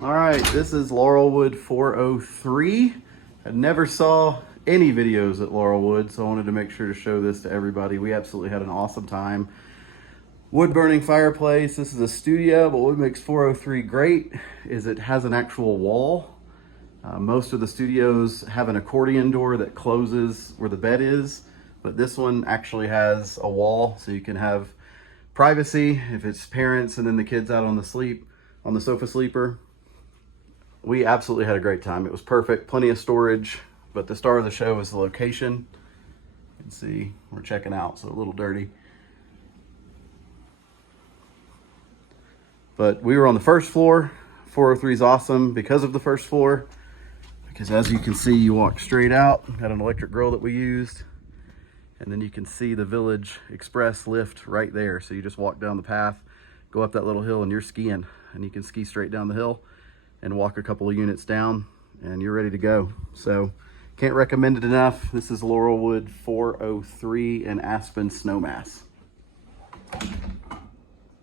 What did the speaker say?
All right, this is Laurelwood 403. I never saw any videos at Laurelwood, so I wanted to make sure to show this to everybody. We absolutely had an awesome time. Wood burning fireplace. This is a studio, but what makes 403 great is it has an actual wall. Most of the studios have an accordion door that closes where the bed is, but this one actually has a wall, so you can have privacy if it's parents and then the kids out on the sofa sleeper. We absolutely had a great time. It was perfect, plenty of storage, but the star of the show is the location. You can see we're checking out, so a little dirty. But we were on the first floor. 403 is awesome because of the first floor, because as you can see, you walk straight out. Got an electric grill that we used, and then you can see the Village Express lift right there. So you just walk down the path, go up that little hill, and you're skiing, and you can ski straight down the hill and walk a couple of units down and you're ready to go. So can't recommend it enough. This is Laurelwood 403 in Aspen, Snowmass.